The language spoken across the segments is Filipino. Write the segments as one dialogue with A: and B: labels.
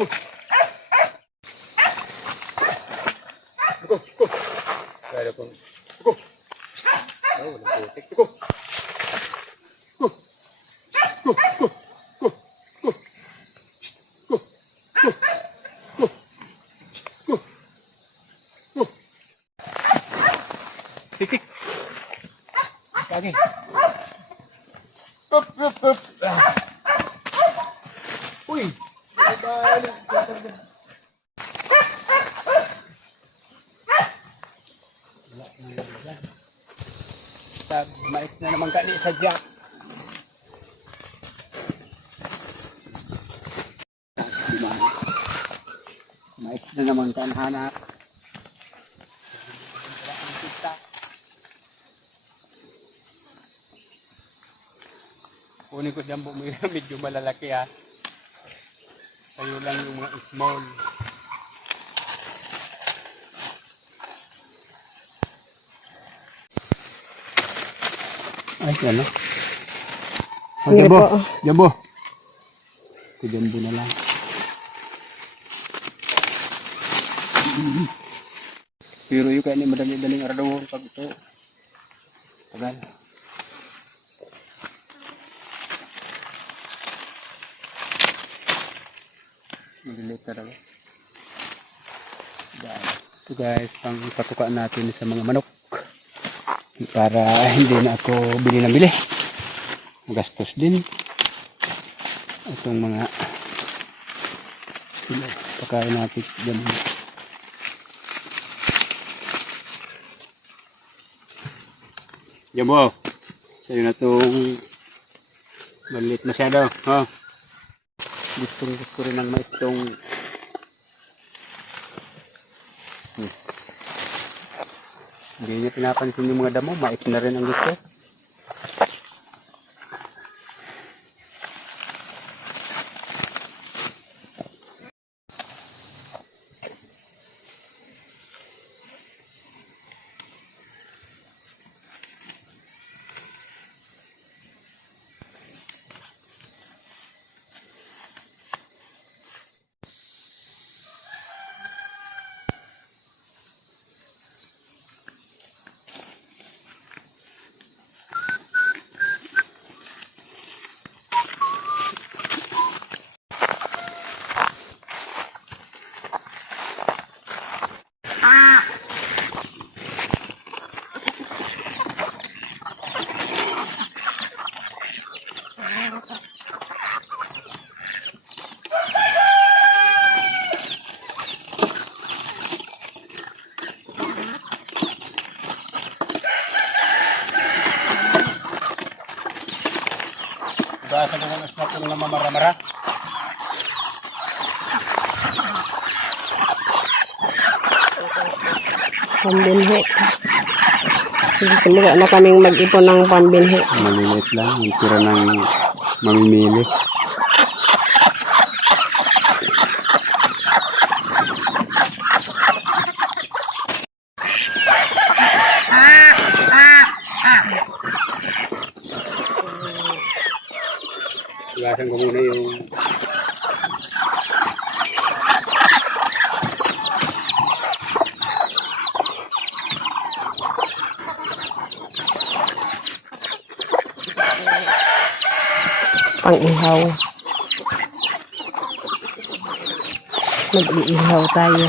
A: Oh. Na naman kan hana. Kunin ko dyan po medyo malalaki ha. Sa'yo lang yung mga small. Ay, ano? Oh,
B: po.
A: Jabo. Ito jabo na lang. Pero yung kaya ni madali-daling araw pag ito. Tagal. Malilit talaga. Ito guys, pang patukaan natin sa mga manok para hindi na ako bili ng bili gastos din itong mga sila pakain natin dyan Jabo sa'yo na itong maliit masyado ha gusto gusto rin ng maitong hmm. Hindi niya pinapansin yung mga damo, mait na rin ang gusto. Gasa ko ng snack ng mamara-mara.
B: Pambinhi. Simula na kaming mag-ipon ng pambinhi.
A: Maliliit lang, yung tira ng mamimili. Isang gumawa na yung
B: ang ihaw. Nag-iihaw tayo.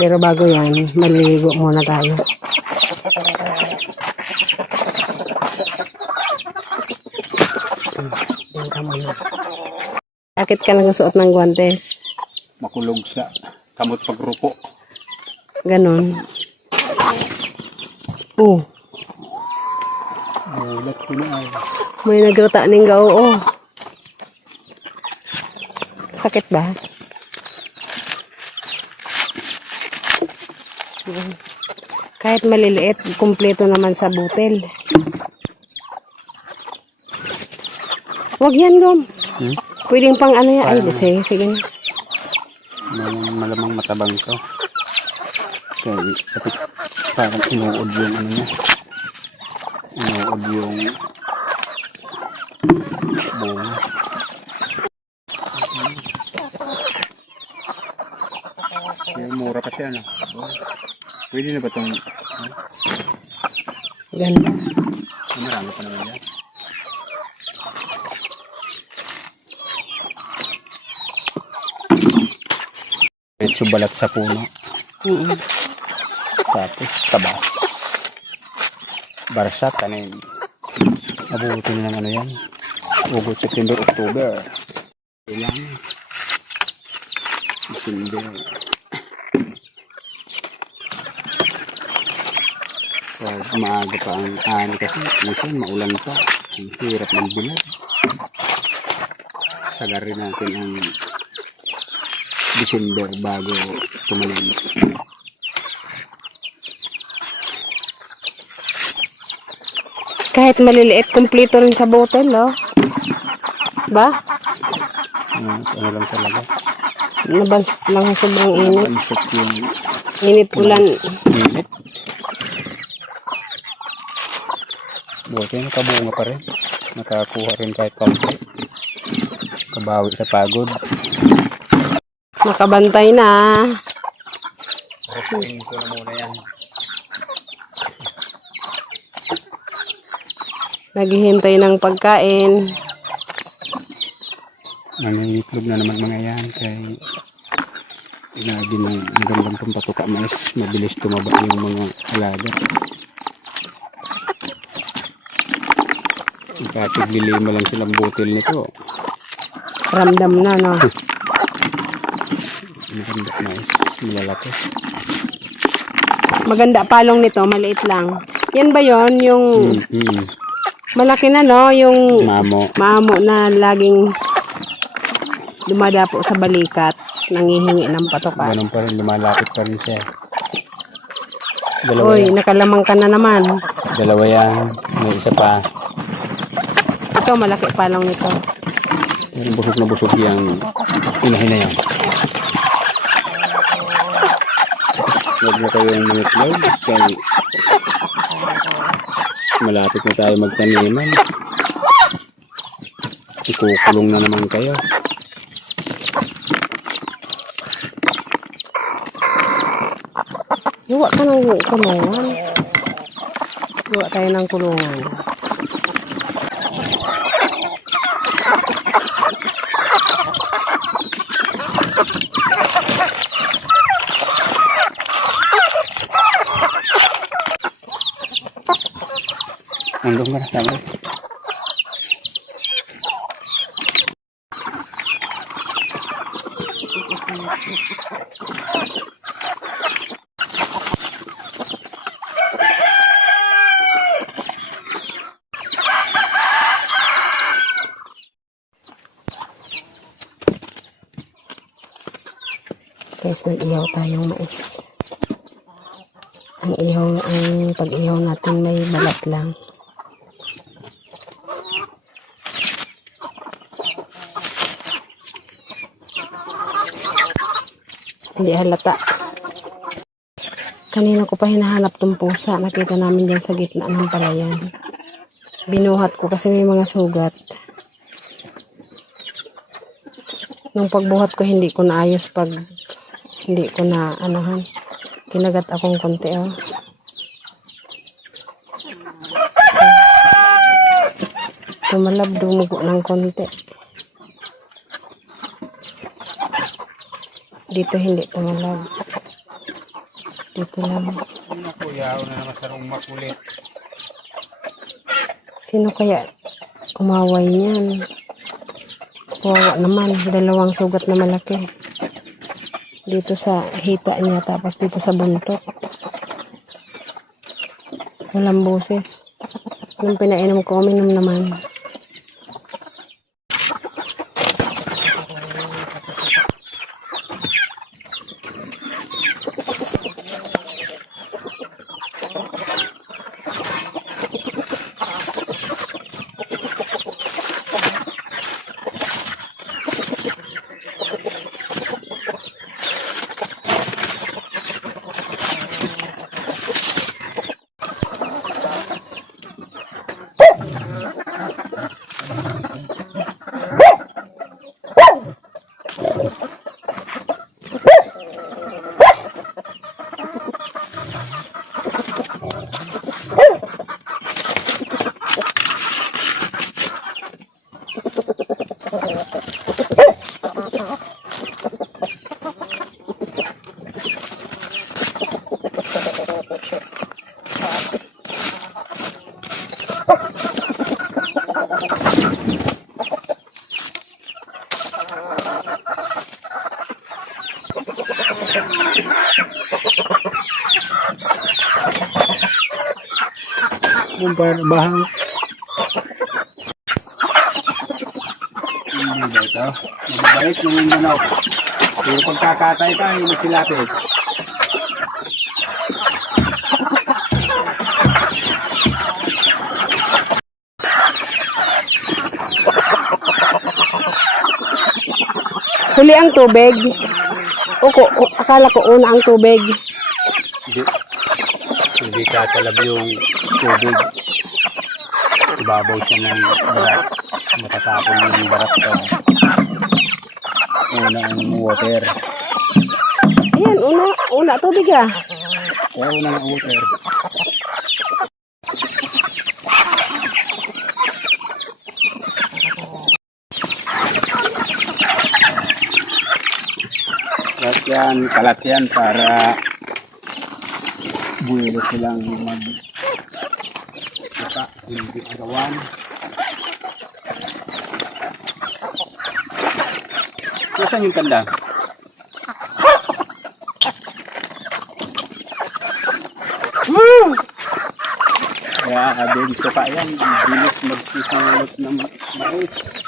B: Pero bago yan, maliligo muna tayo. Yan ka muna. Bakit ka nagsuot ng guantes?
A: makulog sa kamot pagrupo.
B: Ganon. Oh,
A: Gulat ko na ay.
B: may nagrata ning gao. Oh. Sakit ba? Kahit maliliit, kumpleto naman sa butel. Wag yan, Gom.
A: Hmm?
B: Pwedeng pang ano yan. Ay, sige, sige na.
A: Malamang, malamang matabang to. Kaya pati parang inuod yung ano niya. Inuod yung bunga. Kaya mura pa siya, no? Pwede na ba itong...
B: Ganda.
A: Marami pa naman yan. Diretso balat sa puno.
B: Mm
A: Tapos tabas. Barsat, tanim. Abutin na ng ano yan. Ugot, September, October. Ilang. December. Pag maaga pa ang ani kasi, minsan maulan pa. Ang hirap ng bilad. Sagarin natin ang December bago tumalim.
B: Kahit maliliit, kumpleto rin sa bottle, oh. Ba?
A: Ano, ano lang talaga.
B: Nabans lang sobrang init. Init ulan.
A: init. Buti nakabunga pa rin. Nakakuha rin kahit kaunti. Kabawi sa pagod.
B: Nakabantay na.
A: Kukunin ko na muna yan.
B: Naghihintay ng pagkain.
A: Nangingitlog na naman mga yan. Kay lagi ng magandang pampatuka mais. Mabilis tumaba yung mga alaga. Ikatig-lilima lang silang butil nito.
B: Ramdam na, no?
A: Maganda mais. Malalaki.
B: Maganda palong nito, maliit lang. Yan ba yon yung
A: Mm-hmm.
B: malaki na, no? Yung
A: Mamo.
B: maamo na laging dumadapo sa balikat, nangihingi ng patukan.
A: Ganun pa rin, lumalapit pa rin siya. Dalawa
B: Uy,
A: yan.
B: nakalamang ka na naman.
A: Dalawa yan. May isa pa.
B: Ito, malaki palong nito.
A: Pero busog na busog yung inahin na yan. Huwag na kayong mangitlog. Kaya malapit na tayo magtaniman. Ikukulong na naman kayo.
B: Gawa ka ng kulungan. Gawa tayo ng kulungan.
A: Hanggang ka na. Tama.
B: Guys, nag-ihaw tayong mais. Ang ihaw, ang pag-ihaw natin may balat lang. Hindi halata. Kanina ko pa hinahanap tong pusa. Nakita namin dyan sa gitna ng palayan. Binuhat ko kasi may mga sugat. Nung pagbuhat ko, hindi ko naayos pag hindi ko na anuhan. Kinagat akong konti, oh. Tumalab, dumugo ng konti. Dito hindi tumalab. Dito lang.
A: Kuya, na naman sarong makulit.
B: Sino kaya umaway niyan? Kawawa naman, dalawang sugat na malaki. Dito sa hita niya, tapos dito sa buntot. Walang boses. Nung pinainom ko, uminom naman.
A: Yung bahang. Hindi ba ito? Mababait ng yung manok. Pero pagkakatay tayo, magsilapit.
B: Huli ang tubig. Uko, u- akala ko una ang tubig.
A: Hindi. Hindi tatalab yung tubig. Ibabaw siya ng barat. Matatapon yung barat ko. Una ang water.
B: Ayan, una, una tubig ah.
A: Kaya una ang water. Kalat yan, kalat yan para buwelo silang mag Saka, hindi agawan. Nasaan yung tanda? Kaya din ko pa yan, bilis magsisulot ng mais.